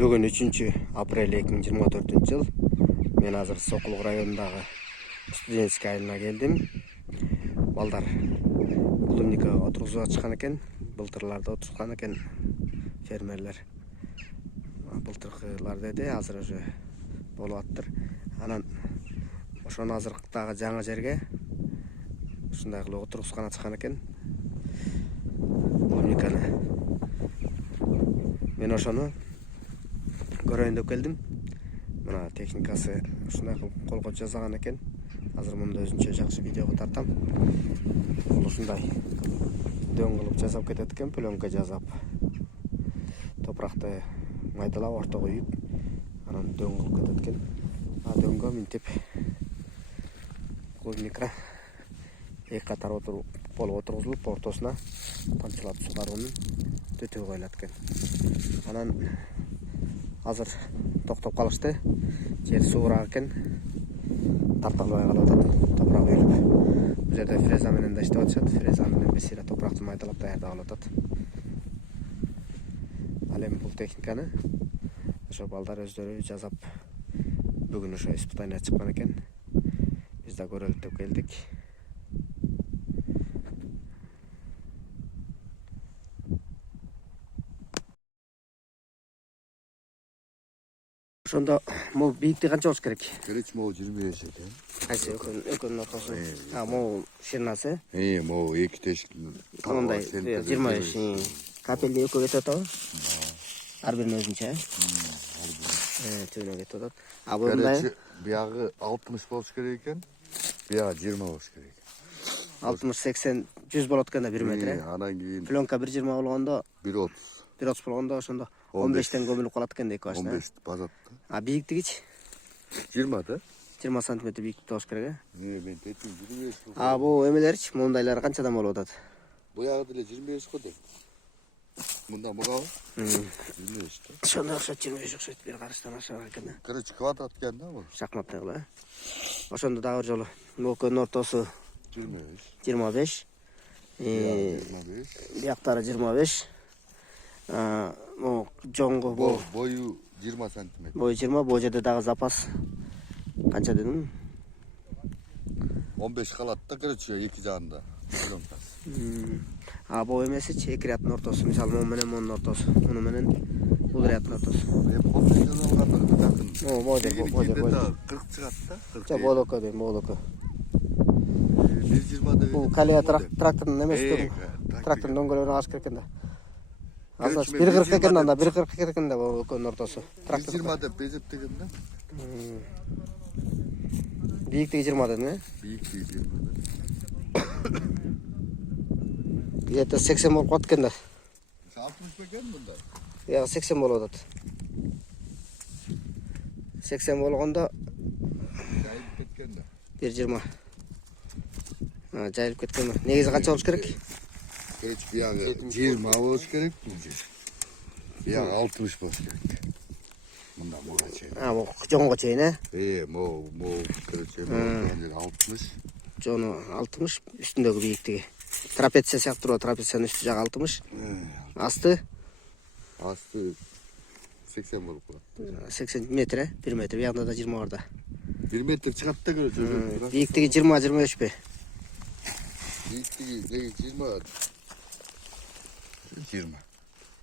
Бүгін 3 апрель 2024 жыл. Мен азыр Сокулук районундағы студенческий айылына келдим. Балдар клубника отургузуп атышкан экен. Былтырларда отурган экен фермерлер. Былтыркылар деди, азыр уже болуп аттыр. Анан ошону азыркытагы жаңы жерге ушундай кылып отургузган атышкан экен. Клубниканы. Мен ошону көрөйүн деп келдим. Мына техникасы ушундай кылып колго жасаган экен. Азыр мында өзүнчө жакшы видеого тартам. Бул ушундай дөң кылып жасап кетет экен, пленка жасап. Топуракты майдалап ортого үйүп, анан дөң кылып кетет экен. Дөңгө минтип клубника эки катар болуп отургузулуп, ортосуна тамчылап сугаруунун түтүгү коюлат экен. Анан азыр токтоп калышты. Жер суураак экен. Тарта албай калып атат. Топурак үйүлүп. Бул жерде фреза менен да иштеп атышат. Фреза менен бесира топуракты майдалап даярдап алып атат. Ал эми бул техниканы ошо балдар өздөрү жасап бүгүн ошо испытание чыккан экен. Биз да көрөлү деп келдик. Ошондо могу бийиктиги канча болуш керек? Керек могу 25 экен. Кайсы экөөнүн ортосу? Могу ширинасы? Могу эки тешик. Мындай 25. Капелди экөө кетип атабы? Ар биринин өзүнчө, түбүнө кетип атат. Мындай биягы 60 болуш керек экен. Биягы 20 болуш керек. 60, 80, 100 болот экен да 1 метр. Анан кийин пленка 1,20 болгондо, 1,30. 1,30 болгондо ошондо 15тен көмүлүп калат экен да эки башына. 15 базатты. Бийиктигичи? 20 да? 20 сантиметр бийиктик болуш керек, Мен тетим 25. Бул эмелерчи, мындайлар канчадан болуп атат? Буягы деле 25 го дейм. Мында мурабы? 25 да. Ошондой окшойт, 25 окшойт, бир карыштан ашыган экен да. Короче, квадрат экен да бул. Шахматный кылып, Ошондо дагы бир жолу экөөнүн ортосу 25. Бияктары 25. Жоңго бою 20 сантиметр. Бою 20, бул жерде дагы запас. Канча дедим? 15 калат да, короче, эки жагында. Бул эмесичи, эки ряддын ортосу, мисалы могу менен монун ортосу, муну менен бул ряддын ортосу. Бул жер 40 чыгат да. Жок, болоко дейм, болоко. 1,20 деп. Бул калия трактордун эмеси, трактордун дөңгөлөгүнө аш керек экен да. Азыр 1,40 экен да, 1,40 экен да бул экөөнүн ортосу. 1,20 деп эсептеген да. Бийиктиги 20 дедиң, Бийиктиги 20. Где-то 80 болуп калат экен да. 60 бекен мында. 80 болуп атат. 80 болгондо жайылып кеткен да. 1,20. Жайылып кеткен. Негизи канча болуш керек? Короче, биягы 20 болуш керек бул жер. Биягы 60 болуш керек. Мында мага чейин. Бул жоңго чейин, могу короче, 60. Жону 60, үстүндөгү бийиктиги. Трапеция сыяктуу турат, трапециянын үстү жагы 60. Асты? Асты 80 болуп калат. 80 метр, 1 метр, биягында да 20 бар да. 1 метр чыгат да, короче. Бийиктиги 20-25 бе? Бийиктиги 20.